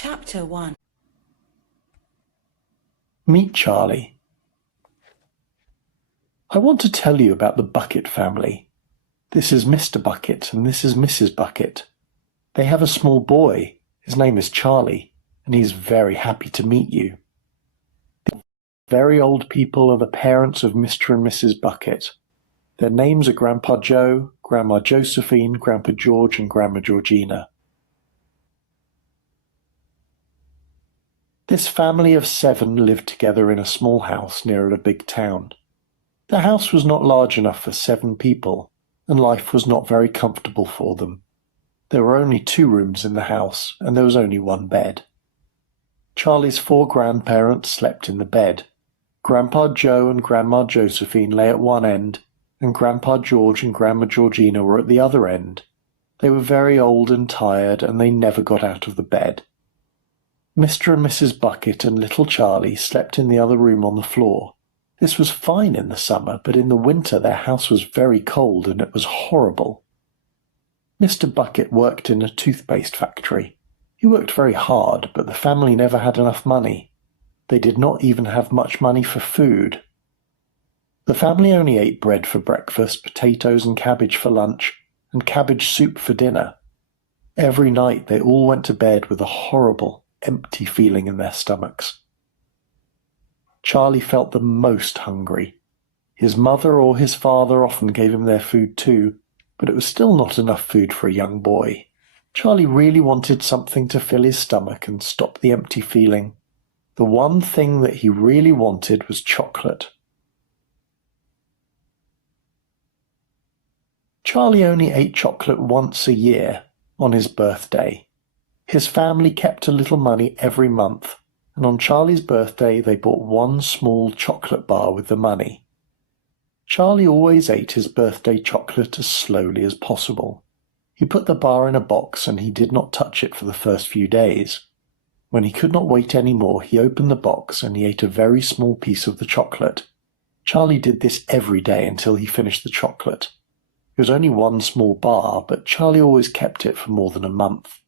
Chapter 1. Meet Charlie. I want to tell you about the Bucket family. This is Mr. Bucket and this is Mrs. Bucket. They have a small boy. His name is Charlie, and he's very happy to meet you. The very old people are the parents of Mr. and Mrs. Bucket. Their names are Grandpa Joe, Grandma Josephine, Grandpa George, and Grandma Georgina. This family of 7 lived together in a small house near a big town. The house was not large enough for 7 people, and life was not very comfortable for them. There were only 2 rooms in the house, and there was only 1 bed. Charlie's 4 grandparents slept in the bed. Grandpa Joe and Grandma Josephine lay at one end, and Grandpa George and Grandma Georgina were at the other end. They were very old and tired, and they never got out of the bed. Mr. and Mrs. Bucket and little Charlie slept in the other room on the floor. This was fine in the summer, but in the winter their house was very cold and it was horrible. Mr. Bucket worked in a toothpaste factory. He worked very hard, but the family never had enough money. They did not even have much money for food. The family only ate bread for breakfast, potatoes and cabbage for lunch, and cabbage soup for dinner. Every night they all went to bed with a horrible, empty feeling in their stomachs. Charlie felt the most hungry. His mother or his father often gave him their food too, but it was still not enough food for a young boy. Charlie really wanted something to fill his stomach and stop the empty feeling. The one thing that he really wanted was chocolate. Charlie only ate chocolate once a year, on his birthday. His family kept a little money every month, and on Charlie's birthday they bought 1 small chocolate bar with the money. Charlie always ate his birthday chocolate as slowly as possible. He put the bar in a box and he did not touch it for the first few days. When he could not wait any more, he opened the box and he ate a very small piece of the chocolate. Charlie did this every day until he finished the chocolate. It was only 1 small bar, but Charlie always kept it for more than a month.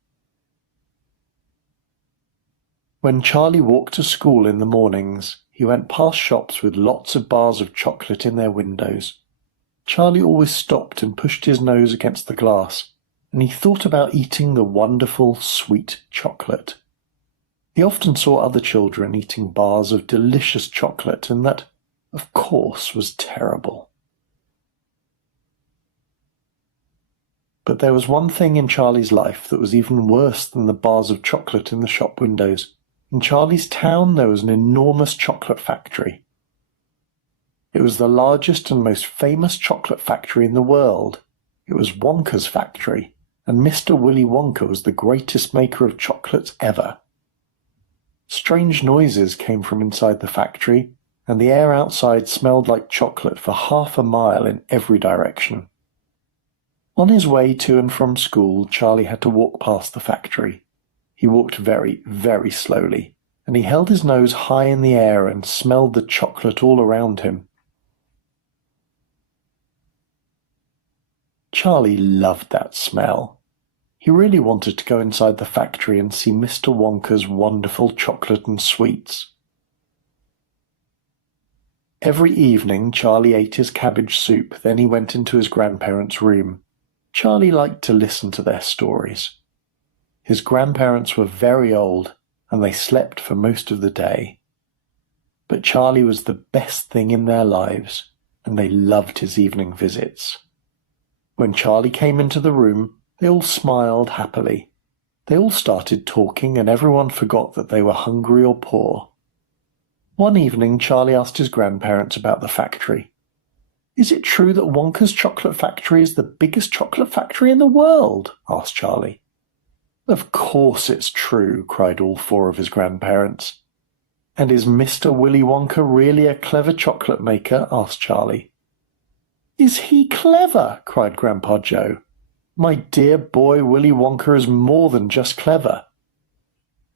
When Charlie walked to school in the mornings, he went past shops with lots of bars of chocolate in their windows. Charlie always stopped and pushed his nose against the glass, and he thought about eating the wonderful, sweet chocolate. He often saw other children eating bars of delicious chocolate, and that, of course, was terrible. But there was one thing in Charlie's life that was even worse than the bars of chocolate in the shop windows. In Charlie's town there was an enormous chocolate factory. It was the largest and most famous chocolate factory in the world. It was Wonka's factory, and Mr. Willy Wonka was the greatest maker of chocolates ever. Strange noises came from inside the factory, and the air outside smelled like chocolate for half a mile in every direction. On his way to and from school, Charlie had to walk past the factory. He walked very, very slowly, and he held his nose high in the air and smelled the chocolate all around him. Charlie loved that smell. He really wanted to go inside the factory and see Mr. Wonka's wonderful chocolate and sweets. Every evening Charlie ate his cabbage soup, then he went into his grandparents' room. Charlie liked to listen to their stories. His grandparents were very old, and they slept for most of the day. But Charlie was the best thing in their lives, and they loved his evening visits. When Charlie came into the room, they all smiled happily. They all started talking, and everyone forgot that they were hungry or poor. One evening, Charlie asked his grandparents about the factory. "Is it true that Wonka's chocolate factory is the biggest chocolate factory in the world?" asked Charlie. "Of course it's true," cried all 4 of his grandparents. "And is Mr. Willy Wonka really a clever chocolate maker?" asked Charlie. "Is he clever?" cried Grandpa Joe. "My dear boy, Willy Wonka is more than just clever."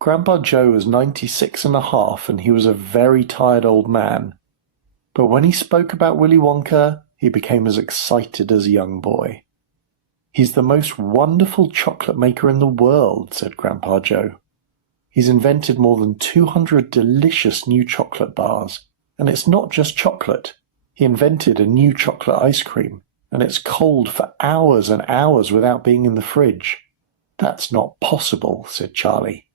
Grandpa Joe was 96 and a half, and he was a very tired old man. But when he spoke about Willy Wonka, he became as excited as a young boy. "He's the most wonderful chocolate maker in the world," said Grandpa Joe. He's invented more than 200 delicious new chocolate bars. And it's not just chocolate. He invented a new chocolate ice cream, and it's cold for hours and hours without being in the fridge. That's not possible, said Charlie.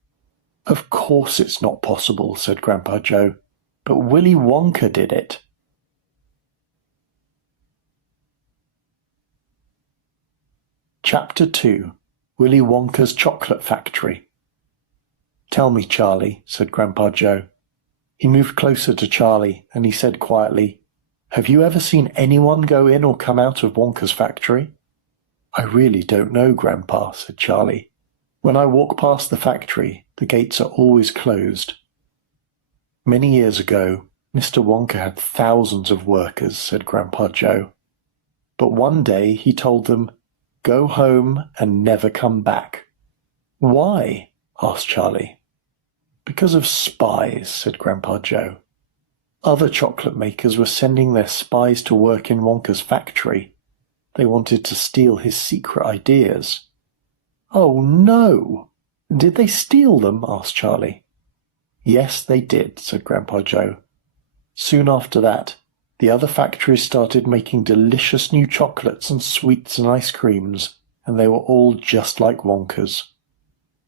Of course it's not possible, said Grandpa Joe. But Willy Wonka did it. Chapter 2. Willy Wonka's Chocolate Factory. Tell me, Charlie, said Grandpa Joe. He moved closer to Charlie, and he said quietly, Have you ever seen anyone go in or come out of Wonka's factory? I really don't know, Grandpa, said Charlie. When I walk past the factory, the gates are always closed. Many years ago, Mr. Wonka had thousands of workers, said Grandpa Joe. But one day he told them, Go home and never come back. Why? Asked Charlie. Because of spies, said Grandpa Joe. Other chocolate makers were sending their spies to work in Wonka's factory. They wanted to steal his secret ideas. Oh, no! Did they steal them? Asked Charlie. Yes, they did, said Grandpa Joe. Soon after that, the other factories started making delicious new chocolates and sweets and ice creams, and they were all just like Wonka's.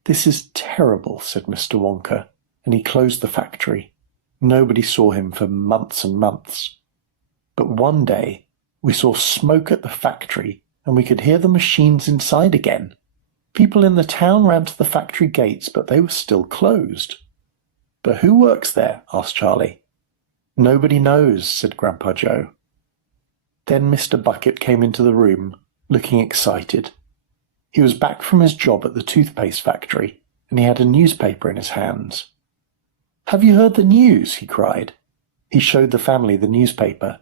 This is terrible, said Mr. Wonka, and he closed the factory. Nobody saw him for months and months. But one day, we saw smoke at the factory, and we could hear the machines inside again. People in the town ran to the factory gates, but they were still closed. But who works there? Asked Charlie. Nobody knows, said Grandpa Joe. Then Mr. Bucket came into the room, looking excited. He was back from his job at the toothpaste factory, and he had a newspaper in his hands. Have you heard the news? He cried. He showed the family the newspaper.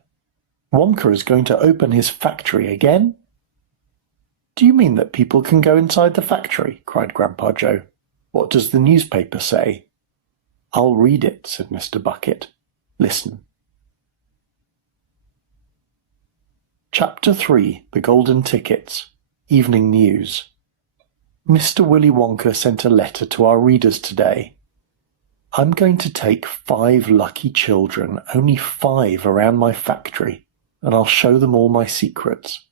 Wonka is going to open his factory again? Do you mean that people can go inside the factory? Cried Grandpa Joe. What does the newspaper say? I'll read it, said Mr. Bucket. Listen. Chapter 3. The Golden Tickets. Evening News. Mr. Willy Wonka sent a letter to our readers today. I'm going to take 5 lucky children, only 5, around my factory, and I'll show them all my secrets.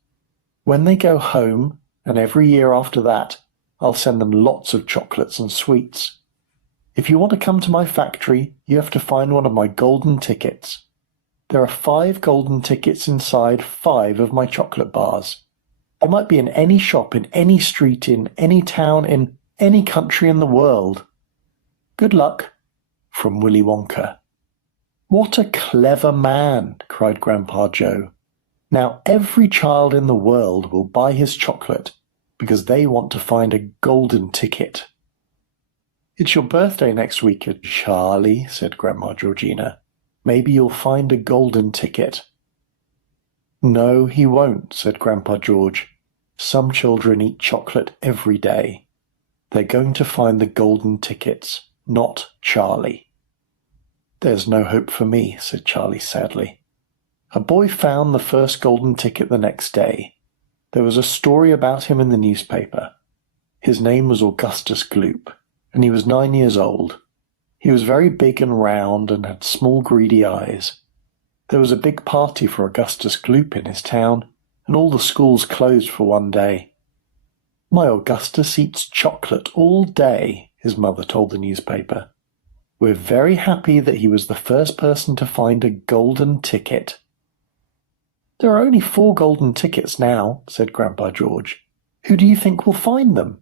When they go home, and every year after that, I'll send them lots of chocolates and sweets. If you want to come to my factory, you have to find one of my golden tickets. There are 5 golden tickets inside 5 of my chocolate bars. They might be in any shop, in any street, in any town, in any country in the world. Good luck. From Willy Wonka. What a clever man, cried Grandpa Joe. Now every child in the world will buy his chocolate because they want to find a golden ticket. It's your birthday next week, Charlie, said Grandma Georgina. Maybe you'll find a golden ticket. No, he won't, said Grandpa George. Some children eat chocolate every day. They're going to find the golden tickets, not Charlie. There's no hope for me, said Charlie sadly. A boy found the first golden ticket the next day. There was a story about him in the newspaper. His name was Augustus Gloop, and he was 9 years old. He was very big and round and had small greedy eyes. There was a big party for Augustus Gloop in his town, and all the schools closed for one day. My Augustus eats chocolate all day, his mother told the newspaper. We're very happy that he was the first person to find a golden ticket. There are only 4 golden tickets now, said Grandpa George. Who do you think will find them?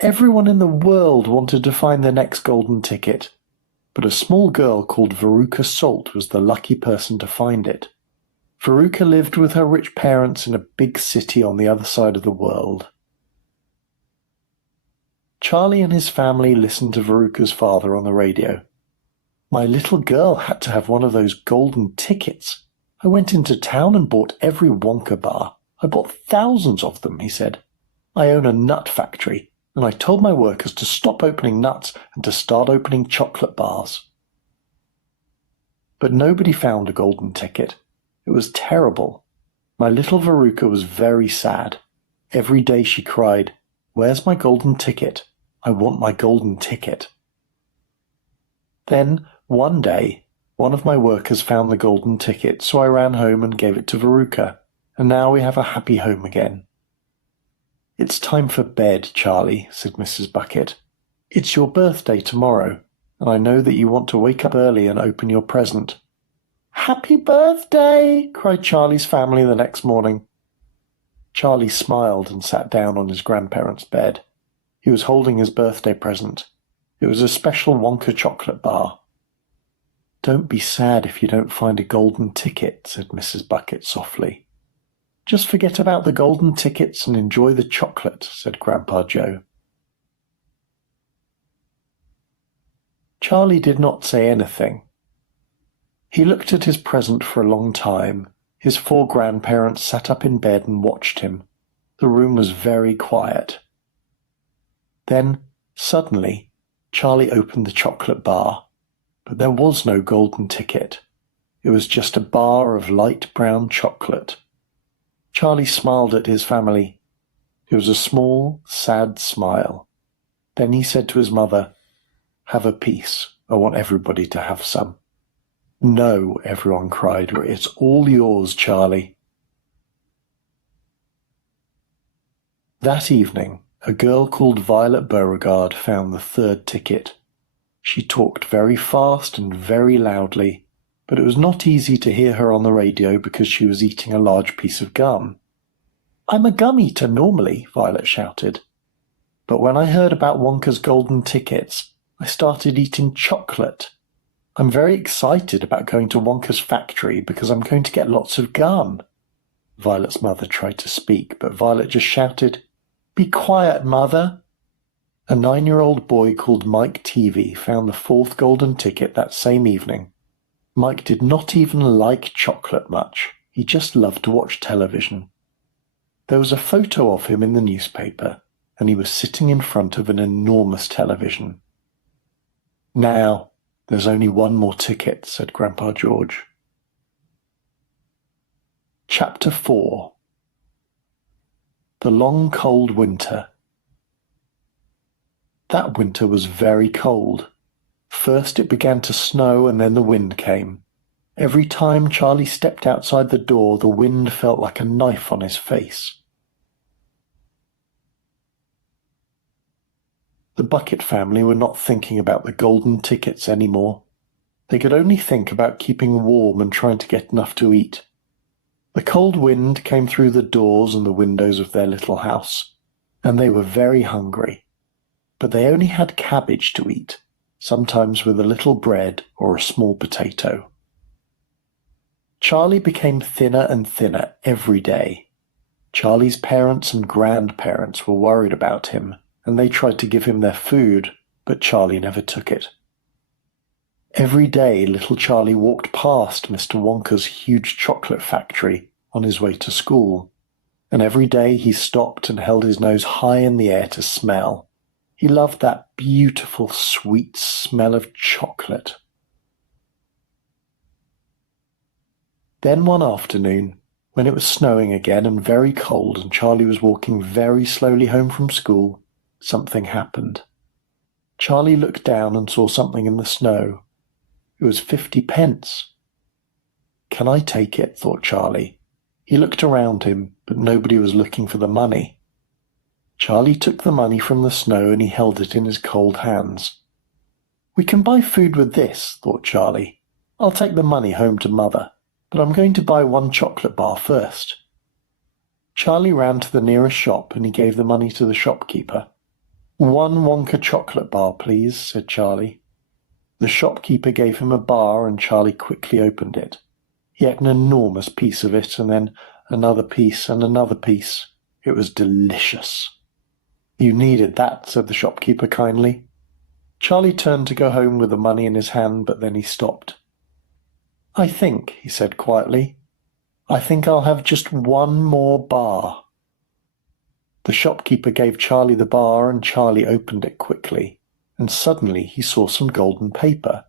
Everyone in the world wanted to find the next golden ticket, but a small girl called Veruca Salt was the lucky person to find it. Veruca lived with her rich parents in a big city on the other side of the world. Charlie and his family listened to Veruca's father on the radio. My little girl had to have one of those golden tickets. I went into town and bought every Wonka bar. I bought thousands of them, he said. I own a nut factory, and I told my workers to stop opening nuts and to start opening chocolate bars. But nobody found a golden ticket. It was terrible. My little Veruca was very sad. Every day she cried, Where's my golden ticket? I want my golden ticket." Then, one day, one of my workers found the golden ticket, so I ran home and gave it to Veruca, and now we have a happy home again. "It's time for bed, Charlie," said Mrs. Bucket. "It's your birthday tomorrow, and I know that you want to wake up early and open your present." "Happy birthday!" cried Charlie's family the next morning. Charlie smiled and sat down on his grandparents' bed. He was holding his birthday present. It was a special Wonka chocolate bar. "Don't be sad if you don't find a golden ticket," said Mrs. Bucket softly. "Just forget about the golden tickets and enjoy the chocolate," said Grandpa Joe. Charlie did not say anything. He looked at his present for a long time. His 4 grandparents sat up in bed and watched him. The room was very quiet. Then, suddenly, Charlie opened the chocolate bar, but there was no golden ticket. It was just a bar of light brown chocolate. Charlie smiled at his family. It was a small, sad smile. Then he said to his mother, "Have a piece. I want everybody to have some." "No," everyone cried. "It's all yours, Charlie." That evening, a girl called Violet Beauregard found the 3rd ticket. She talked very fast and very loudly, but it was not easy to hear her on the radio because she was eating a large piece of gum. "I'm a gum eater normally," Violet shouted. "But when I heard about Wonka's golden tickets, I started eating chocolate. I'm very excited about going to Wonka's factory because I'm going to get lots of gum." Violet's mother tried to speak, but Violet just shouted, "Be quiet, Mother." A 9-year-old boy called Mike TV found the 4th golden ticket that same evening. Mike did not even like chocolate much. He just loved to watch television. There was a photo of him in the newspaper, and he was sitting in front of an enormous television. "Now, there's only one more ticket," said Grandpa George. Chapter 4. The Long Cold Winter. That winter was very cold. First it began to snow and then the wind came. Every time Charlie stepped outside the door, the wind felt like a knife on his face. The Bucket family were not thinking about the golden tickets anymore. They could only think about keeping warm and trying to get enough to eat. The cold wind came through the doors and the windows of their little house, and they were very hungry. But they only had cabbage to eat, sometimes with a little bread or a small potato. Charlie became thinner and thinner every day. Charlie's parents and grandparents were worried about him, and they tried to give him their food, but Charlie never took it. Every day little Charlie walked past Mr. Wonka's huge chocolate factory on his way to school, and every day he stopped and held his nose high in the air to smell. He loved that beautiful, sweet smell of chocolate. Then one afternoon, when it was snowing again and very cold and Charlie was walking very slowly home from school, something happened. Charlie looked down and saw something in the snow. It was 50 pence. "Can I take it?" thought Charlie. He looked around him, but nobody was looking for the money. Charlie took the money from the snow and he held it in his cold hands. "We can buy food with this," thought Charlie. "I'll take the money home to Mother, but I'm going to buy one chocolate bar first." Charlie ran to the nearest shop and he gave the money to the shopkeeper. "1 Wonka chocolate bar, please," said Charlie. The shopkeeper gave him a bar and Charlie quickly opened it. He ate an enormous piece of it and then another piece and another piece. It was delicious. "You needed that," said the shopkeeper kindly. Charlie turned to go home with the money in his hand, but then he stopped. "I think," he said quietly, "I think I'll have just 1 more bar." The shopkeeper gave Charlie the bar and Charlie opened it quickly, and suddenly he saw some golden paper.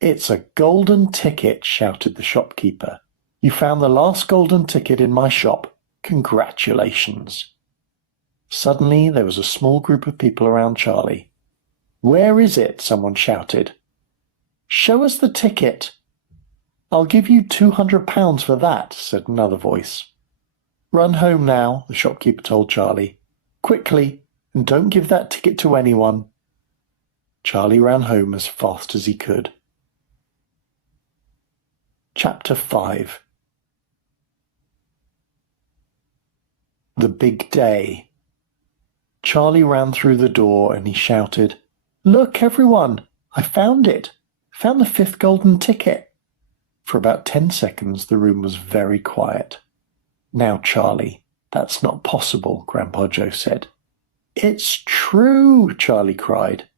"It's a golden ticket," shouted the shopkeeper. "You found the last golden ticket in my shop. Congratulations." Suddenly there was a small group of people around Charlie. "Where is it?" someone shouted. "Show us the ticket." "I'll give you £200 for that," said another voice. "Run home now," the shopkeeper told Charlie. "Quickly, and don't give that ticket to anyone." Charlie ran home as fast as he could. Chapter 5. The Big Day. Charlie ran through the door and he shouted, "Look, everyone! I found it! Found the 5th golden ticket!" For about 10 seconds the room was very quiet. "Now, Charlie, that's not possible," Grandpa Joe said. "It's true!" Charlie cried.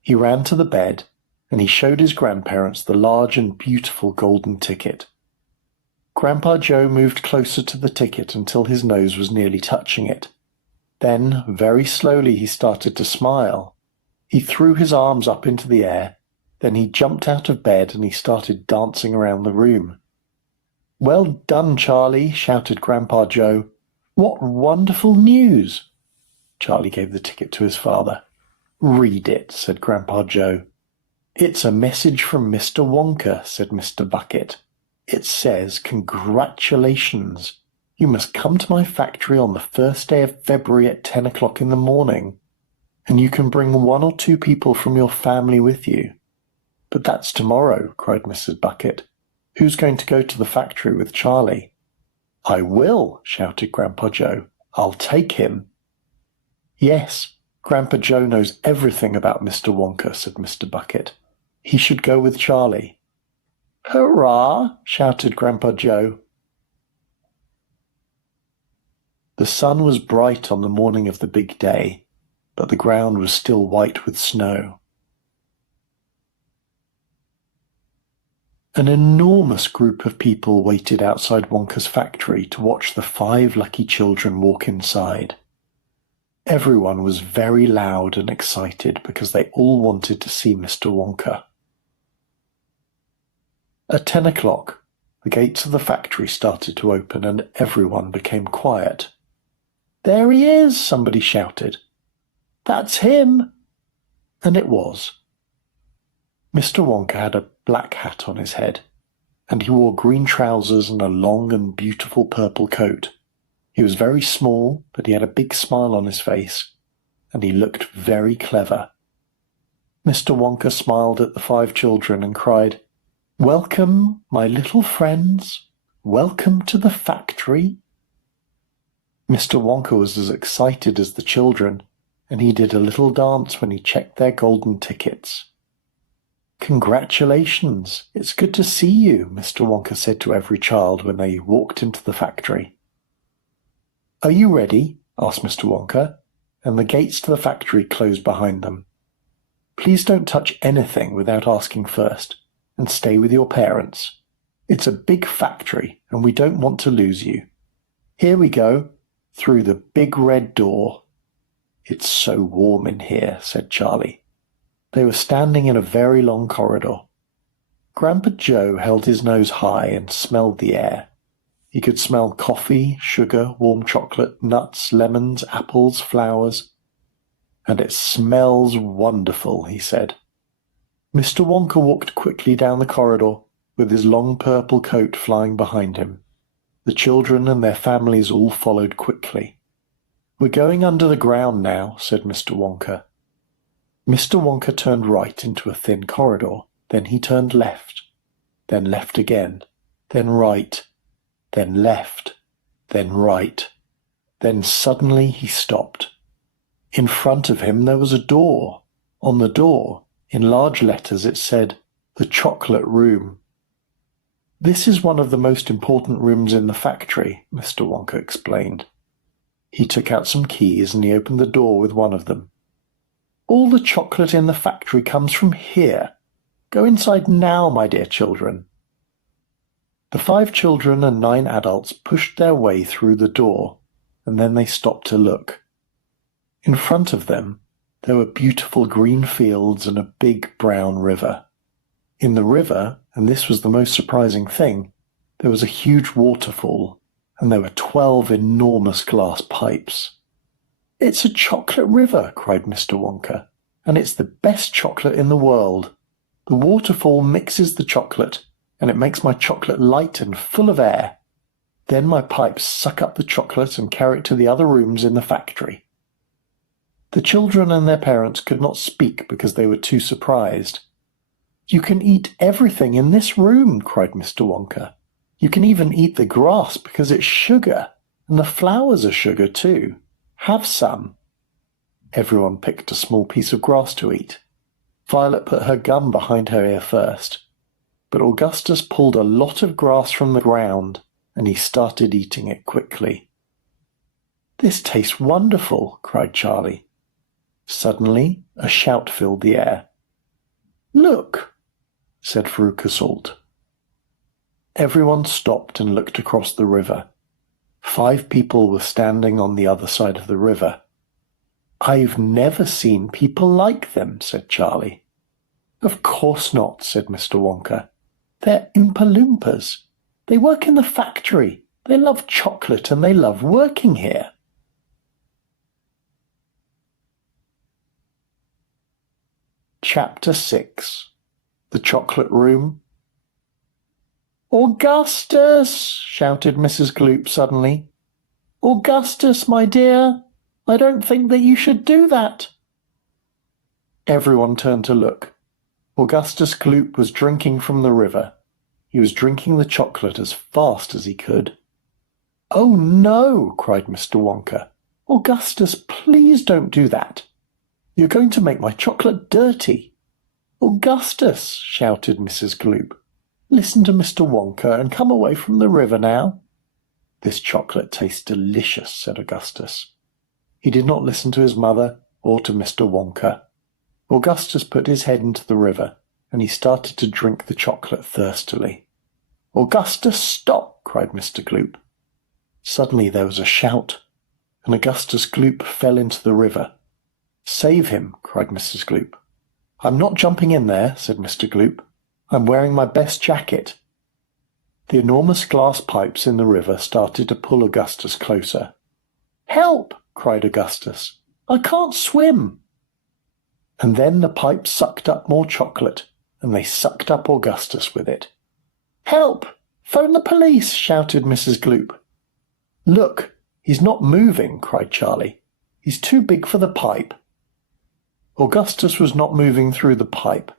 He ran to the bed and he showed his grandparents the large and beautiful golden ticket. Grandpa Joe moved closer to the ticket until his nose was nearly touching it. Then, very slowly, he started to smile. He threw his arms up into the air. Then he jumped out of bed and he started dancing around the room. "Well done, Charlie," shouted Grandpa Joe. "What wonderful news!" Charlie gave the ticket to his father. "Read it," said Grandpa Joe. "It's a message from Mr. Wonka," said Mr. Bucket. "It says, 'Congratulations. You must come to my factory on the 1st day of February at 10 o'clock in the morning, and you can bring 1 or 2 people from your family with you.'" "But that's tomorrow," cried Mrs. Bucket. "Who's going to go to the factory with Charlie?" "I will," shouted Grandpa Joe. "I'll take him." "Yes, Grandpa Joe knows everything about Mr. Wonka," said Mr. Bucket. "He should go with Charlie." "Hurrah!" shouted Grandpa Joe. The sun was bright on the morning of the big day, but the ground was still white with snow. An enormous group of people waited outside Wonka's factory to watch the 5 lucky children walk inside. Everyone was very loud and excited because they all wanted to see Mr. Wonka. At 10 o'clock, the gates of the factory started to open and everyone became quiet. "There he is!" somebody shouted. "That's him!" And it was. Mr. Wonka had a black hat on his head, and he wore green trousers and a long and beautiful purple coat. He was very small, but he had a big smile on his face, and he looked very clever. Mr. Wonka smiled at the 5 children and cried, "Welcome, my little friends. Welcome to the factory." Mr. Wonka was as excited as the children, and he did a little dance when he checked their golden tickets. "Congratulations! It's good to see you," Mr. Wonka said to every child when they walked into the factory. "Are you ready?" asked Mr. Wonka, and the gates to the factory closed behind them. "Please don't touch anything without asking first, and stay with your parents. It's a big factory, and we don't want to lose you. Here we go, through the big red door." "It's so warm in here," said Charlie. They were standing in a very long corridor. Grandpa Joe held his nose high and smelled the air. He could smell coffee, sugar, warm chocolate, nuts, lemons, apples, flowers. "And it smells wonderful," he said. Mr. Wonka walked quickly down the corridor, with his long purple coat flying behind him. The children and their families all followed quickly. "We're going under the ground now," said Mr. Wonka. Mr. Wonka turned right into a thin corridor, then he turned left, then left again, then right, then left, then right. Then suddenly he stopped. In front of him there was a door. On the door, in large letters, it said, "The Chocolate Room." "This is one of the most important rooms in the factory," Mr. Wonka explained. He took out some keys and he opened the door with one of them. "All the chocolate in the factory comes from here. Go inside now, my dear children." The 5 children and 9 adults pushed their way through the door, and then they stopped to look. In front of them, there were beautiful green fields and a big brown river. In the river, and this was the most surprising thing, there was a huge waterfall, and there were 12 enormous glass pipes. "It's a chocolate river," cried Mr. Wonka, "and it's the best chocolate in the world. The waterfall mixes the chocolate, and it makes my chocolate light and full of air. Then my pipes suck up the chocolate and carry it to the other rooms in the factory." The children and their parents could not speak because they were too surprised. "You can eat everything in this room," cried Mr. Wonka. "You can even eat the grass because it's sugar, and the flowers are sugar too. Have some." Everyone picked a small piece of grass to eat. Violet put her gum behind her ear first, but Augustus pulled a lot of grass from the ground, and he started eating it quickly. "This tastes wonderful," cried Charlie. Suddenly, a shout filled the air. "Look," said Veruca Salt. Everyone stopped and looked across the river. 5 people were standing on the other side of the river. "I've never seen people like them," said Charlie. "Of course not," said Mr. Wonka. "They're Oompa Loompas. They work in the factory. They love chocolate and they love working here." Chapter 6. The Chocolate Room. "Augustus!" shouted Mrs. Gloop suddenly. "Augustus, my dear, I don't think that you should do that." Everyone turned to look. Augustus Gloop was drinking from the river. He was drinking the chocolate as fast as he could. "Oh, no!" cried Mr. Wonka. "Augustus, please don't do that. You're going to make my chocolate dirty." "Augustus!" shouted Mrs. Gloop. "Listen to Mr. Wonka and come away from the river now." "This chocolate tastes delicious," said Augustus. He did not listen to his mother or to Mr. Wonka. Augustus put his head into the river, and he started to drink the chocolate thirstily. "Augustus, stop!" cried Mr. Gloop. Suddenly there was a shout, and Augustus Gloop fell into the river. "Save him!" cried Mrs. Gloop. "I'm not jumping in there," said Mr. Gloop. "I'm wearing my best jacket." The enormous glass pipes in the river started to pull Augustus closer. "Help!" cried Augustus. "I can't swim." And then the pipes sucked up more chocolate, and they sucked up Augustus with it. "Help! Phone the police!" shouted Mrs. Gloop. "Look, he's not moving," cried Charlie. "He's too big for the pipe." Augustus was not moving through the pipe,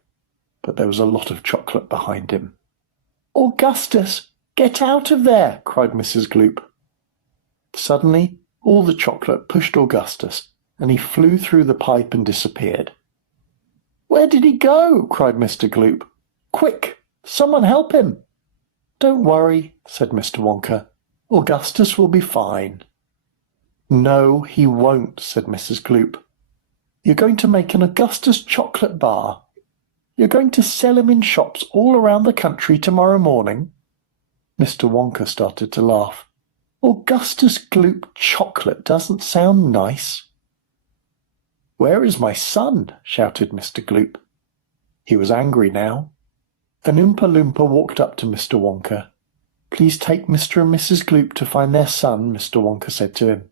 but there was a lot of chocolate behind him. "Augustus, get out of there!" cried Mrs. Gloop. Suddenly, all the chocolate pushed Augustus, and he flew through the pipe and disappeared. "Where did he go?" cried Mr. Gloop. "Quick, someone help him!" "Don't worry," said Mr. Wonka. "Augustus will be fine." "No, he won't," said Mrs. Gloop. "You're going to make an Augustus chocolate bar. You're going to sell him in shops all around the country tomorrow morning." Mr. Wonka started to laugh. "Augustus Gloop chocolate doesn't sound nice." "Where is my son?" shouted Mr. Gloop. He was angry now. An Oompa Loompa walked up to Mr. Wonka. "Please take Mr. and Mrs. Gloop to find their son," Mr. Wonka said to him.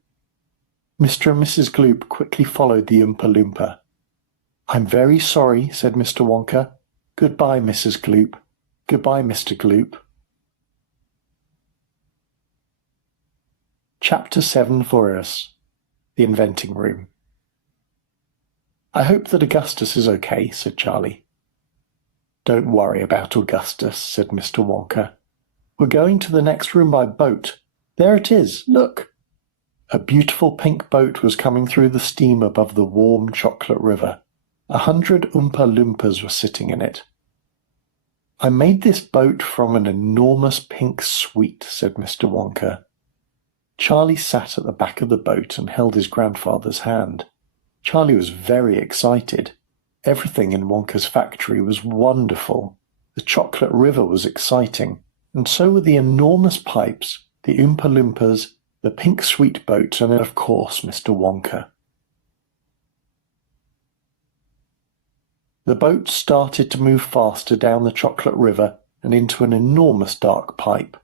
Mr. and Mrs. Gloop quickly followed the Oompa Loompa. "I'm very sorry," said Mr. Wonka. "Goodbye, Mrs. Gloop. Goodbye, Mr. Gloop." Chapter 7 for us. The Inventing Room. "I hope that Augustus is okay," said Charlie. "Don't worry about Augustus," said Mr. Wonka. "We're going to the next room by boat. There it is, look." A beautiful pink boat was coming through the steam above the warm chocolate river. 100 Oompa Loompas were sitting in it. "I made this boat from an enormous pink sweet," said Mr. Wonka. Charlie sat at the back of the boat and held his grandfather's hand. Charlie was very excited. Everything in Wonka's factory was wonderful. The chocolate river was exciting, and so were the enormous pipes, the Oompa Loompas, the pink sweet boat, and of course Mr. Wonka. The boat started to move faster down the chocolate river and into an enormous dark pipe.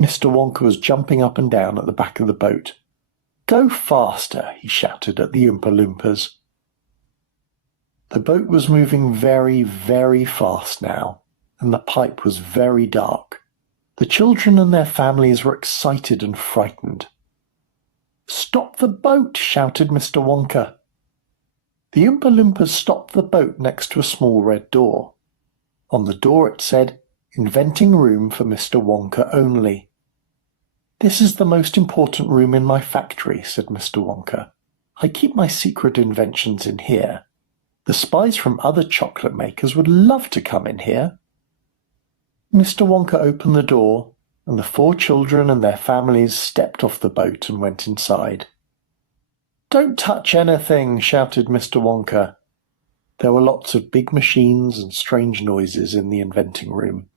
Mr. Wonka was jumping up and down at the back of the boat. Go faster, he shouted at the Oompa Loompas. The boat was moving very, very fast now, and the pipe was very dark. The children and their families were excited and frightened. "Stop the boat!" shouted Mr. Wonka. The Oompa Loompas stopped the boat next to a small red door. On the door it said, "Inventing room for Mr. Wonka only." "This is the most important room in my factory," said Mr. Wonka. "I keep my secret inventions in here. The spies from other chocolate makers would love to come in here." Mr. Wonka opened the door, and the 4 children and their families stepped off the boat and went inside. "Don't touch anything!" shouted Mr. Wonka. There were lots of big machines and strange noises in the inventing room.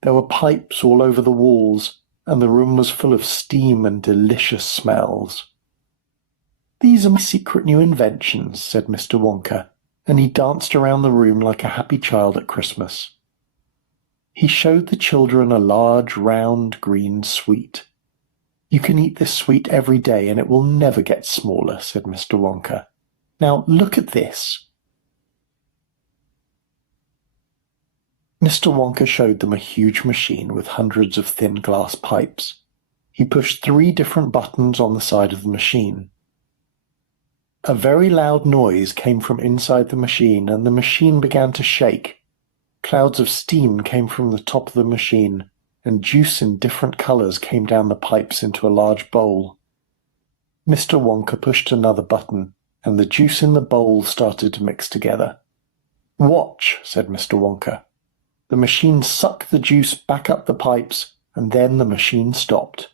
There were pipes all over the walls, and the room was full of steam and delicious smells. "These are my secret new inventions," said Mr. Wonka, and he danced around the room like a happy child at Christmas. He showed the children a large, round, green sweet. "You can eat this sweet every day and it will never get smaller," said Mr. Wonka. "Now look at this." Mr. Wonka showed them a huge machine with hundreds of thin glass pipes. He pushed 3 different buttons on the side of the machine. A very loud noise came from inside the machine, and the machine began to shake. Clouds of steam came from the top of the machine, and juice in different colours came down the pipes into a large bowl. Mr. Wonka pushed another button, and the juice in the bowl started to mix together. "Watch," said Mr. Wonka. The machine sucked the juice back up the pipes, and then the machine stopped.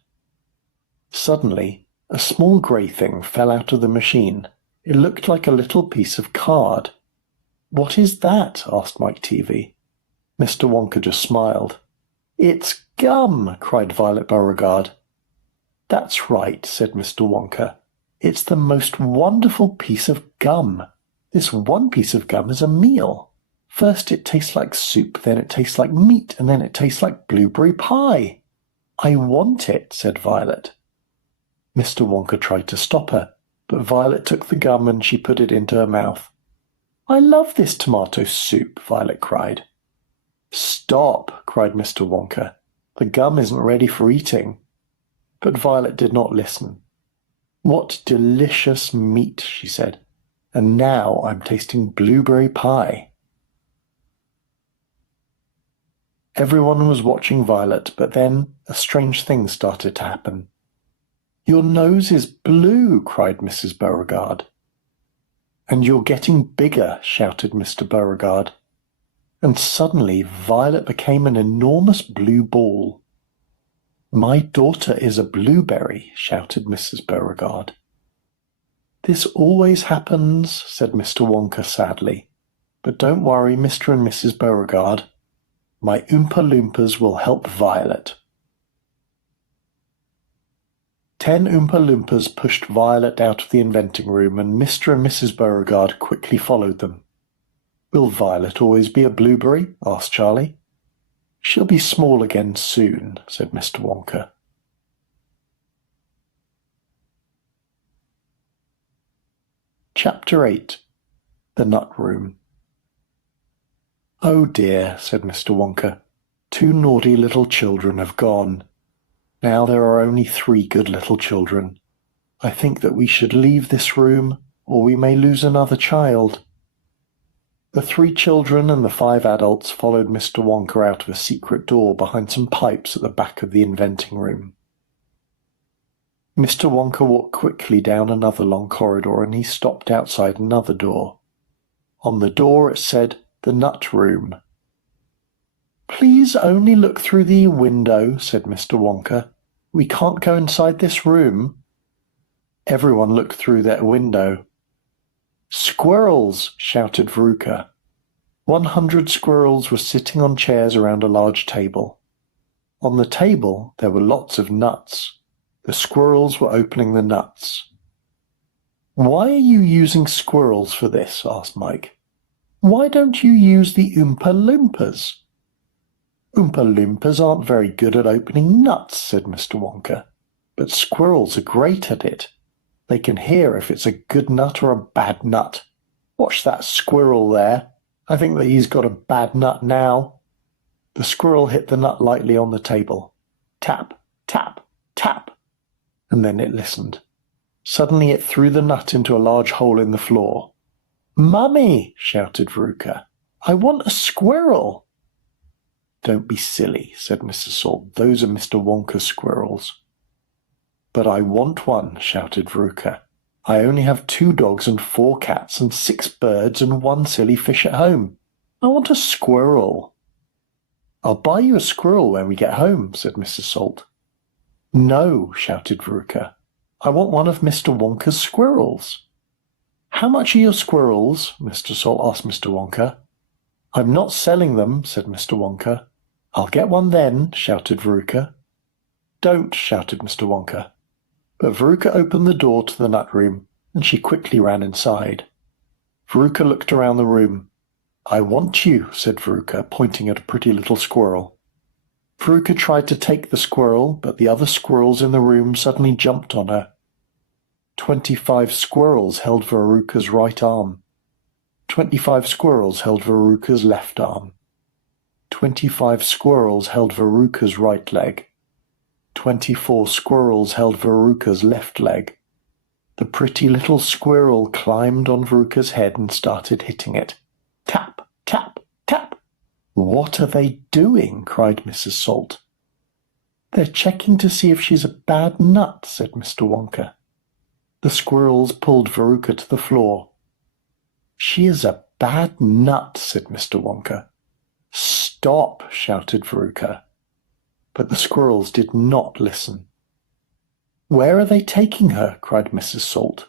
Suddenly, a small grey thing fell out of the machine. It looked like a little piece of card. "What is that?" asked Mike TV. Mr. Wonka just smiled. "It's gum!" cried Violet Beauregard. "That's right," said Mr. Wonka. "It's the most wonderful piece of gum. This one piece of gum is a meal. First it tastes like soup, then it tastes like meat, and then it tastes like blueberry pie." "I want it," said Violet. Mr. Wonka tried to stop her, but Violet took the gum and she put it into her mouth. "I love this tomato soup," Violet cried. "Stop!" cried Mr. Wonka. "The gum isn't ready for eating." But Violet did not listen. "What delicious meat," she said. "And now I'm tasting blueberry pie." Everyone was watching Violet, but then a strange thing started to happen. "Your nose is blue," cried Mrs. Beauregard. "And you're getting bigger," shouted Mr. Beauregard. And suddenly Violet became an enormous blue ball. "My daughter is a blueberry," shouted Mrs. Beauregard. "This always happens," said Mr. Wonka sadly. "But don't worry, Mr. and Mrs. Beauregard. My Oompa Loompas will help Violet." 10 Oompa Loompas pushed Violet out of the inventing room, and Mr. and Mrs. Beauregard quickly followed them. "Will Violet always be a blueberry?" asked Charlie. "She'll be small again soon," said Mr. Wonka. Chapter 8. The Nut Room. "Oh dear," said Mr. Wonka. 2 naughty little children have gone. Now there are only 3 good little children. I think that we should leave this room, or we may lose another child." The 3 children and the 5 adults followed Mr. Wonka out of a secret door behind some pipes at the back of the inventing room. Mr. Wonka walked quickly down another long corridor, and he stopped outside another door. On the door it said, "The Nut Room." "Please only look through the window," said Mr. Wonka. "We can't go inside this room." Everyone looked through their window. "Squirrels!" shouted Veruca. 100 squirrels were sitting on chairs around a large table. On the table there were lots of nuts. The squirrels were opening the nuts. "Why are you using squirrels for this?" asked Mike. "Why don't you use the Oompa Loompas?" "Oompa Loompas aren't very good at opening nuts," said Mr. Wonka, "but squirrels are great at it. They can hear if it's a good nut or a bad nut. Watch that squirrel there. I think that he's got a bad nut now." The squirrel hit the nut lightly on the table. Tap, tap, tap. And then it listened. Suddenly it threw the nut into a large hole in the floor. "Mummy!" shouted Veruca. "I want a squirrel." "Don't be silly," said Mrs. Salt. "Those are Mr. Wonka's squirrels." "But I want one," shouted Veruca. "I only have 2 dogs and 4 cats and 6 birds and 1 silly fish at home. I want a squirrel." "I'll buy you a squirrel when we get home," said Mrs. Salt. "No," shouted Veruca. "I want one of Mr. Wonka's squirrels." "How much are your squirrels?" Mr. Salt asked Mr. Wonka. "I'm not selling them," said Mr. Wonka. "I'll get one then," shouted Veruca. "Don't," shouted Mr. Wonka. But Veruca opened the door to the nut room, and she quickly ran inside. Veruca looked around the room. "I want you," said Veruca, pointing at a pretty little squirrel. Veruca tried to take the squirrel, but the other squirrels in the room suddenly jumped on her. 25 squirrels held Veruca's right arm. 25 squirrels held Veruca's left arm. 25 squirrels held Veruca's right leg. 24 squirrels held Veruca's left leg. The pretty little squirrel climbed on Veruca's head and started hitting it. Tap, tap, tap. "What are they doing?" cried Mrs. Salt. "They're checking to see if she's a bad nut," said Mr. Wonka. The squirrels pulled Veruca to the floor. "She is a bad nut," said Mr. Wonka. "Stop!" shouted Veruca. But the squirrels did not listen. "Where are they taking her?" cried Mrs. Salt.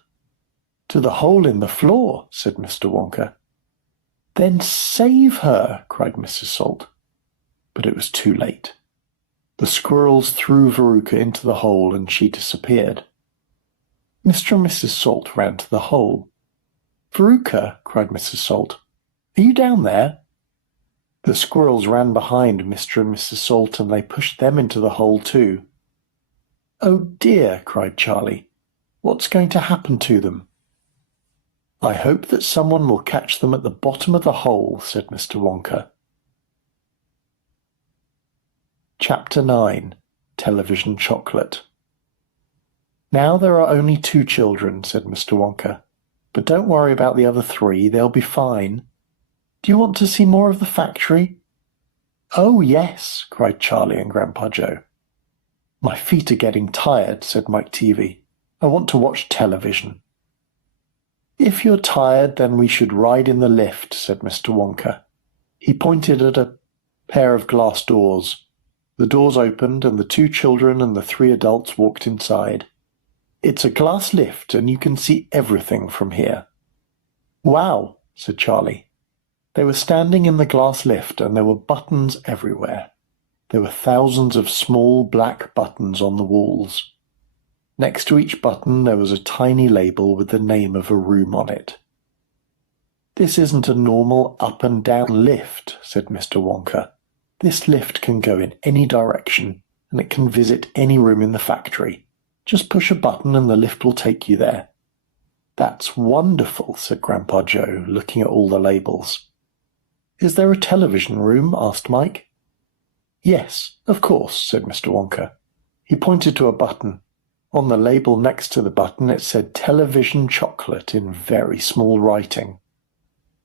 "To the hole in the floor," said Mr. Wonka. "Then save her!" cried Mrs. Salt. But it was too late. The squirrels threw Veruca into the hole and she disappeared. Mr. and Mrs. Salt ran to the hole. "Veruca," cried Mrs. Salt, "are you down there?" The squirrels ran behind Mr. and Mrs. Salt and they pushed them into the hole too. "Oh dear," cried Charlie. "What's going to happen to them?" "I hope that someone will catch them at the bottom of the hole," said Mr. Wonka. Chapter 9. Television Chocolate. "Now there are only 2 children," said Mr. Wonka. "But don't worry about the other 3, they'll be fine. Do you want to see more of the factory?" "Oh, yes," cried Charlie and Grandpa Joe. "My feet are getting tired," said Mike TV. "I want to watch television." "If you're tired, then we should ride in the lift," said Mr. Wonka. He pointed at a pair of glass doors. The doors opened, and the 2 children and the 3 adults walked inside. "It's a glass lift, and you can see everything from here." "Wow," said Charlie. They were standing in the glass lift, and there were buttons everywhere. There were thousands of small black buttons on the walls. Next to each button there was a tiny label with the name of a room on it. "This isn't a normal up and down lift," said Mr. Wonka. "This lift can go in any direction, and it can visit any room in the factory. Just push a button and the lift will take you there." "That's wonderful," said Grandpa Joe, looking at all the labels. "Is there a television room?" asked Mike. "Yes, of course," said Mr. Wonka. He pointed to a button. On the label next to the button it said "Television Chocolate" in very small writing.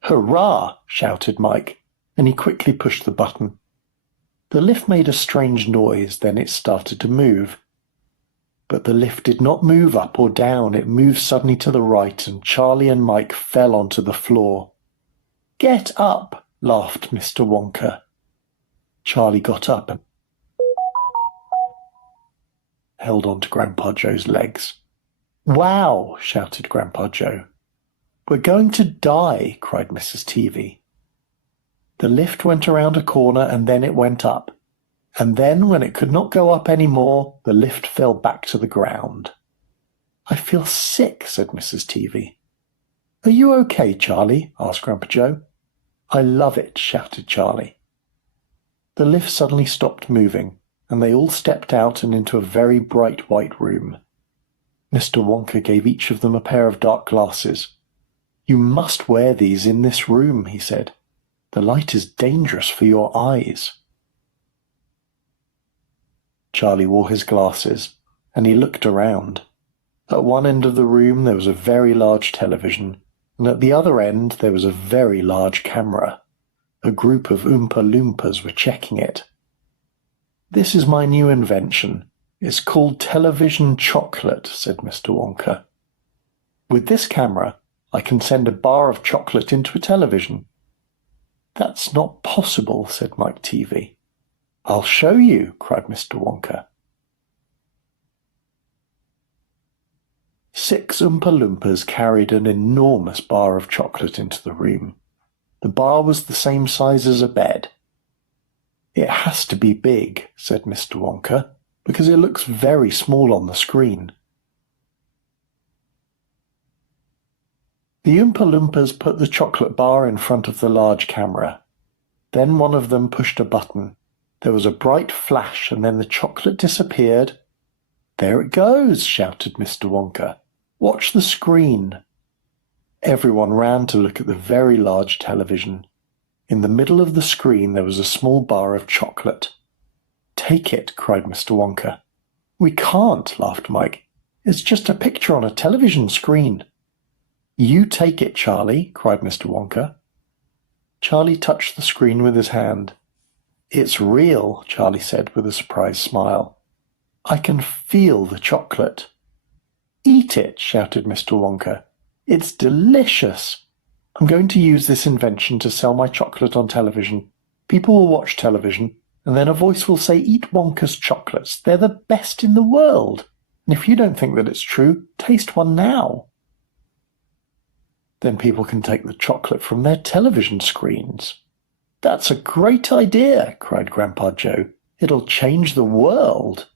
"Hurrah!" shouted Mike, and he quickly pushed the button. The lift made a strange noise, then it started to move. But the lift did not move up or down, it moved suddenly to the right, and Charlie and Mike fell onto the floor. "Get up!" laughed Mr. Wonka. Charlie got up and held on to Grandpa Joe's legs. "Wow!" shouted Grandpa Joe. "We're going to die!" cried Mrs. TV. The lift went around a corner and then it went up. And then, when it could not go up any more, the lift fell back to the ground. "I feel sick," said Mrs. TV. "Are you okay, Charlie?" asked Grandpa Joe. "I love it," shouted Charlie. The lift suddenly stopped moving, and they all stepped out and into a very bright white room. Mr. Wonka gave each of them a pair of dark glasses. "You must wear these in this room," he said. "The light is dangerous for your eyes." Charlie wore his glasses, and he looked around. At one end of the room there was a very large television, and at the other end there was a very large camera. A group of Oompa Loompas were checking it. "This is my new invention. It's called television chocolate," said Mr. Wonka. "With this camera, I can send a bar of chocolate into a television." "That's not possible," said Mike Teavee. "I'll show you," cried Mr. Wonka. 6 Oompa Loompas carried an enormous bar of chocolate into the room. The bar was the same size as a bed. "It has to be big," said Mr. Wonka, "because it looks very small on the screen." The Oompa Loompas put the chocolate bar in front of the large camera. Then one of them pushed a button. There was a bright flash, and then the chocolate disappeared. "There it goes," shouted Mr. Wonka. "Watch the screen." Everyone ran to look at the very large television. In the middle of the screen there was a small bar of chocolate. "Take it," cried Mr. Wonka. "We can't," laughed Mike. "It's just a picture on a television screen." "You take it, Charlie," cried Mr. Wonka. Charlie touched the screen with his hand. "It's real," Charlie said with a surprised smile. "I can feel the chocolate." "Eat it," shouted Mr. Wonka. "It's delicious. I'm going to use this invention to sell my chocolate on television. People will watch television, and then a voice will say, 'Eat Wonka's chocolates. They're the best in the world.' And if you don't think that it's true, taste one now. Then people can take the chocolate from their television screens." "That's a great idea," cried Grandpa Joe. "It'll change the world."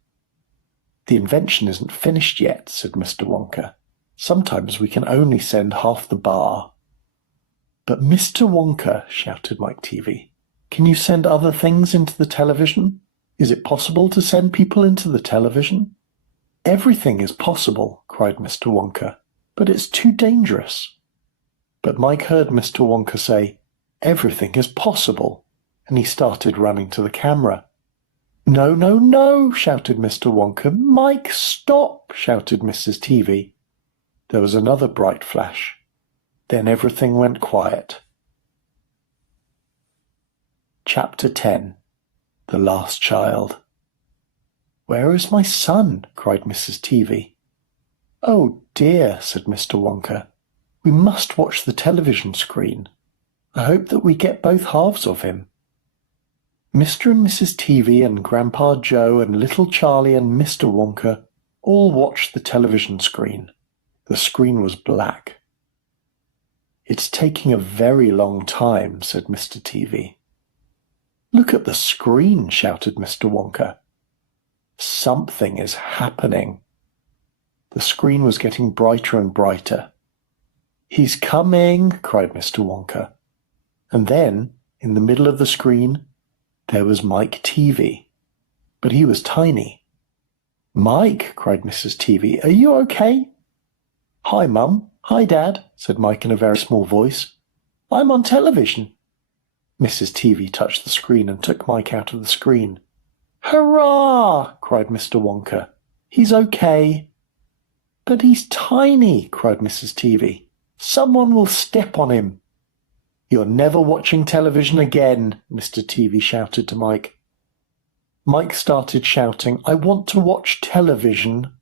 "The invention isn't finished yet," said Mr. Wonka. "Sometimes we can only send half the bar." "But Mr. Wonka," shouted Mike Teavee, "can you send other things into the television? Is it possible to send people into the television?" "Everything is possible," cried Mr. Wonka, "but it's too dangerous." But Mike heard Mr. Wonka say, "Everything is possible," and he started running to the camera. "No, no, no," shouted Mr. Wonka. "Mike, stop," shouted Mrs. Teavee. There was another bright flash. Then everything went quiet. Chapter 10. The Last Child. "Where is my son?" cried Mrs. Teavee. "Oh dear," said Mr. Wonka. "We must watch the television screen. I hope that we get both halves of him." Mr. and Mrs. Teavee and Grandpa Joe and little Charlie and Mr. Wonka all watched the television screen. The screen was black. "It's taking a very long time," said Mr. Teavee. "Look at the screen," shouted Mr. Wonka. "Something is happening." The screen was getting brighter and brighter. "He's coming," cried Mr. Wonka. And then, in the middle of the screen, there was Mike Teavee. But he was tiny. "Mike," cried Mrs. Teavee, "are you okay?" "Hi, Mum. Hi, Dad," said Mike in a very small voice. "I'm on television." Mrs. Teavee touched the screen and took Mike out of the screen. "Hurrah!" cried Mr. Wonka. "He's okay." "But he's tiny," cried Mrs. Teavee. "Someone will step on him." "You're never watching television again," Mr. Teavee shouted to Mike. Mike started shouting, "I want to watch television."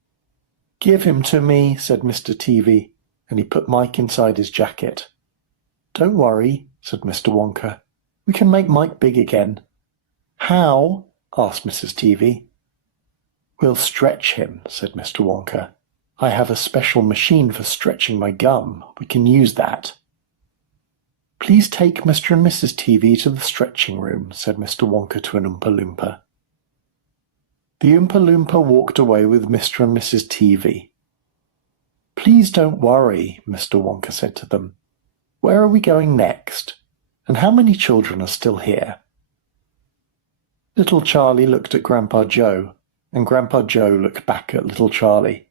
"Give him to me," said Mr. Teavee, and he put Mike inside his jacket. "Don't worry," said Mr. Wonka. "We can make Mike big again." "How?" asked Mrs. Teavee. "We'll stretch him," said Mr. Wonka. "I have a special machine for stretching my gum. We can use that." "Please take Mr. and Mrs. Teavee to the stretching room," said Mr. Wonka to an Oompa Loompa. The Oompa Loompa walked away with Mr. and Mrs. Teavee. "Please don't worry," Mr. Wonka said to them. "Where are we going next? And how many children are still here?" Little Charlie looked at Grandpa Joe, and Grandpa Joe looked back at little Charlie.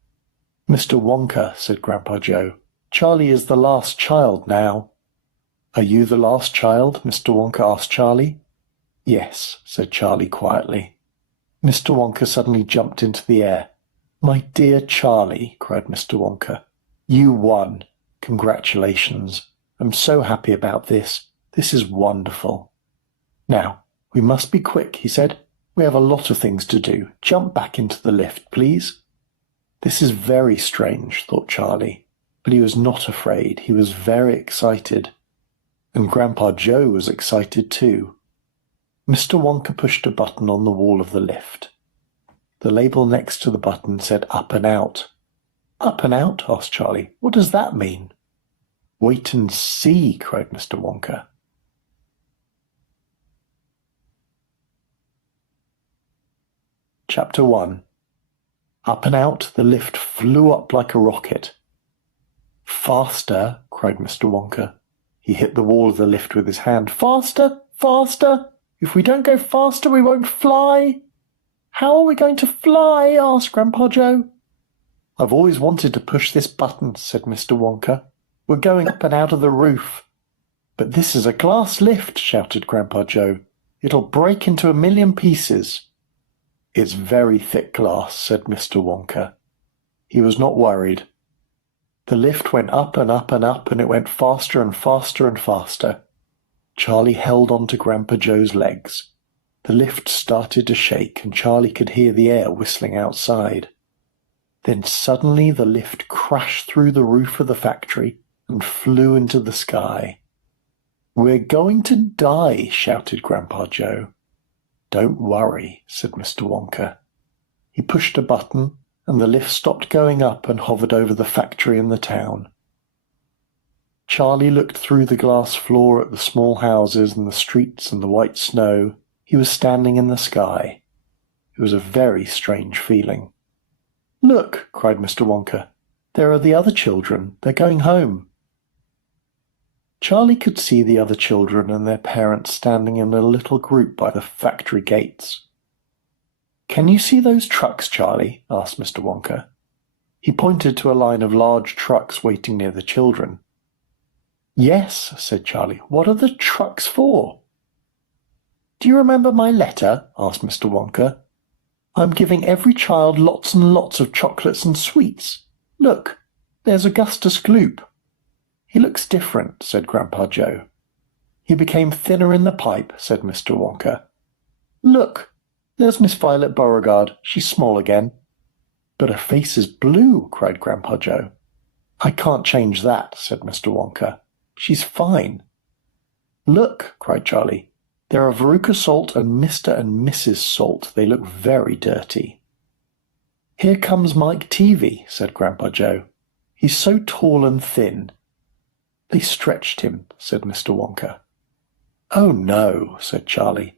Mr. Wonka, said Grandpa Joe, Charlie is the last child now. Are you the last child? Mr. Wonka asked Charlie. Yes, said Charlie quietly. Mr. Wonka suddenly jumped into the air. My dear Charlie, cried Mr. Wonka, you won. Congratulations. I'm so happy about this. This is wonderful. Now, we must be quick, he said. We have a lot of things to do. Jump back into the lift, please. This is very strange, thought Charlie, but he was not afraid. He was very excited. And Grandpa Joe was excited too. Mr. Wonka pushed a button on the wall of the lift. The label next to the button said Up and Out. Up and Out? Asked Charlie. What does that mean? Wait and see, cried Mr. Wonka. Chapter 1. Up and out, the lift flew up like a rocket. Faster, cried Mr. Wonka. He hit the wall of the lift with his hand. Faster, faster! If we don't go faster, we won't fly. How are we going to fly? Asked Grandpa Joe. I've always wanted to push this button, said Mr. Wonka. We're going up and out of the roof. But this is a glass lift, shouted Grandpa Joe. It'll break into a million pieces. It's very thick glass, said Mr. Wonka. He was not worried. The lift went up and up and up, and it went faster and faster and faster. Charlie held on to Grandpa Joe's legs. The lift started to shake, and Charlie could hear the air whistling outside. Then suddenly the lift crashed through the roof of the factory and flew into the sky. We're going to die, shouted Grandpa Joe. Don't worry, said Mr. Wonka. He pushed a button, and the lift stopped going up and hovered over the factory and the town. Charlie looked through the glass floor at the small houses and the streets and the white snow. He was standing in the sky. It was a very strange feeling. Look, cried Mr. Wonka. There are the other children. They're going home. Charlie could see the other children and their parents standing in a little group by the factory gates. Can you see those trucks, Charlie? Asked Mr. Wonka. He pointed to a line of large trucks waiting near the children. Yes, said Charlie. What are the trucks for? Do you remember my letter? Asked Mr. Wonka. I'm giving every child lots and lots of chocolates and sweets. Look, there's Augustus Gloop. He looks different, said Grandpa Joe. He became thinner in the pipe, said Mr. Wonka. Look, there's Miss Violet Beauregard. She's small again. But her face is blue, cried Grandpa Joe. I can't change that, said Mr. Wonka. She's fine. Look, cried Charlie. There are Veruca Salt and Mr. and Mrs. Salt. They look very dirty. Here comes Mike Teavee, said Grandpa Joe. He's so tall and thin. They stretched him, said Mr. Wonka. Oh, no, said Charlie.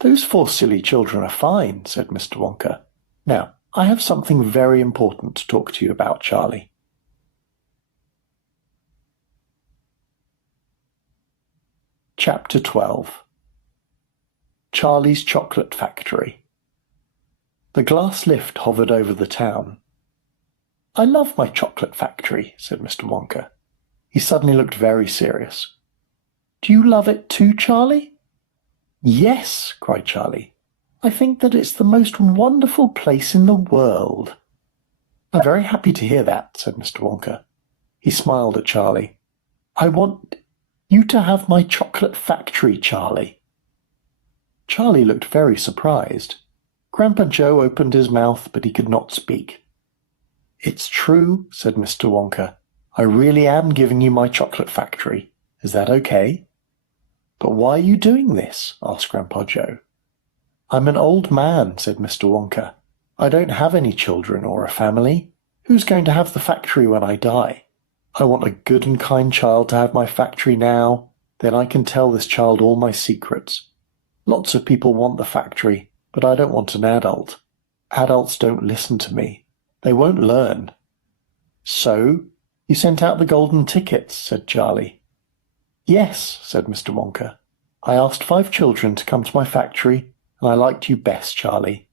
Those 4 silly children are fine, said Mr. Wonka. Now, I have something very important to talk to you about, Charlie. Chapter 12. Charlie's Chocolate Factory. The glass lift hovered over the town. I love my chocolate factory, said Mr. Wonka. He suddenly looked very serious. Do you love it too, Charlie? Yes, cried Charlie. I think that it's the most wonderful place in the world. I'm very happy to hear that, said Mr. Wonka. He smiled at Charlie. I want you to have my chocolate factory, Charlie. Charlie looked very surprised. Grandpa Joe opened his mouth, but he could not speak. It's true, said Mr. Wonka. I really am giving you my chocolate factory. Is that okay? But why are you doing this? Asked Grandpa Joe. I'm an old man, said Mr. Wonka. I don't have any children or a family. Who's going to have the factory when I die? I want a good and kind child to have my factory now. Then I can tell this child all my secrets. Lots of people want the factory, but I don't want an adult. Adults don't listen to me. They won't learn. So, you sent out the golden tickets, said Charlie. Yes, said Mr. Wonka. I asked 5 children to come to my factory, and I liked you best, Charlie.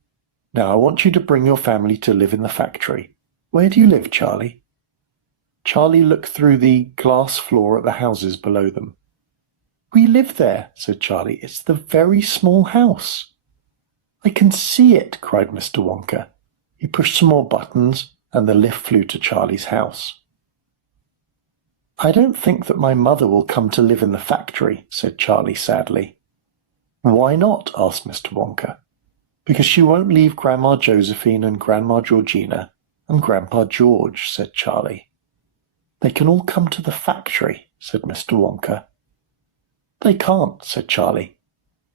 Now I want you to bring your family to live in the factory. Where do you live, Charlie?" Charlie looked through the glass floor at the houses below them. "We live there," said Charlie. "It's the very small house." "I can see it," cried Mr. Wonka. He pushed some more buttons, and the lift flew to Charlie's house. "I don't think that my mother will come to live in the factory," said Charlie sadly. "Why not?" asked Mr. Wonka. "Because she won't leave Grandma Josephine and Grandma Georgina and Grandpa George," said Charlie. "They can all come to the factory," said Mr. Wonka. "They can't," said Charlie.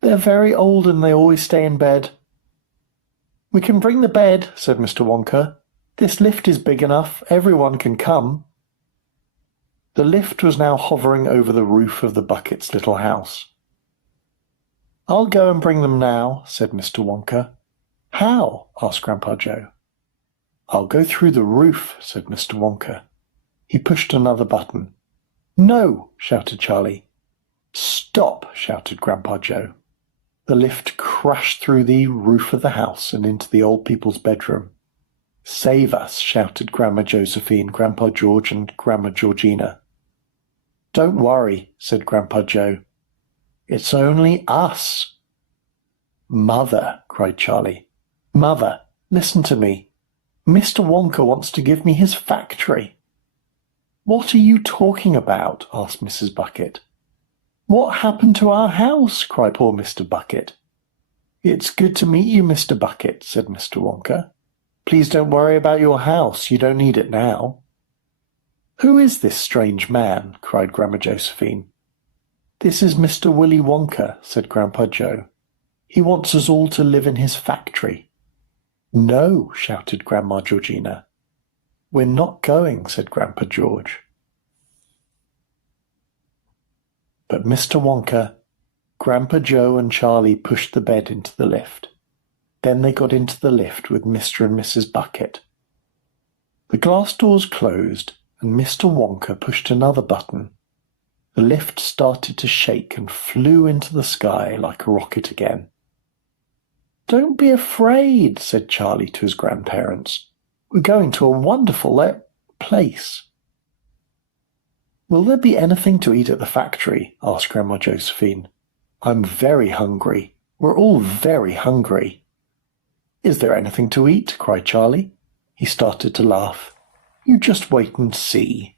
"They're very old and they always stay in bed." "We can bring the bed," said Mr. Wonka. "This lift is big enough. Everyone can come." The lift was now hovering over the roof of the Bucket's little house. "I'll go and bring them now," said Mr. Wonka. "How?" asked Grandpa Joe. "I'll go through the roof," said Mr. Wonka. He pushed another button. "No!" shouted Charlie. "Stop!" shouted Grandpa Joe. The lift crashed through the roof of the house and into the old people's bedroom. "Save us!" shouted Grandma Josephine, Grandpa George, and Grandma Georgina. "Don't worry," said Grandpa Joe. "It's only us." "Mother!" cried Charlie. "Mother, listen to me. Mr. Wonka wants to give me his factory." "What are you talking about?" asked Mrs. Bucket. "What happened to our house?" cried poor Mr. Bucket. "It's good to meet you, Mr. Bucket," said Mr. Wonka. "Please don't worry about your house. You don't need it now." "Who is this strange man?" cried Grandma Josephine. "This is Mr. Willy Wonka," said Grandpa Joe. "He wants us all to live in his factory." "No," shouted Grandma Georgina. "We're not going," said Grandpa George. But Mr. Wonka, Grandpa Joe, and Charlie pushed the bed into the lift. Then they got into the lift with Mr. and Mrs. Bucket. The glass doors closed, and Mr. Wonka pushed another button. The lift started to shake and flew into the sky like a rocket again. "Don't be afraid," said Charlie to his grandparents. "We're going to a wonderful place." "Will there be anything to eat at the factory?" asked Grandma Josephine. "I'm very hungry. We're all very hungry." "Is there anything to eat?" cried Charlie. He started to laugh. "You just wait and see."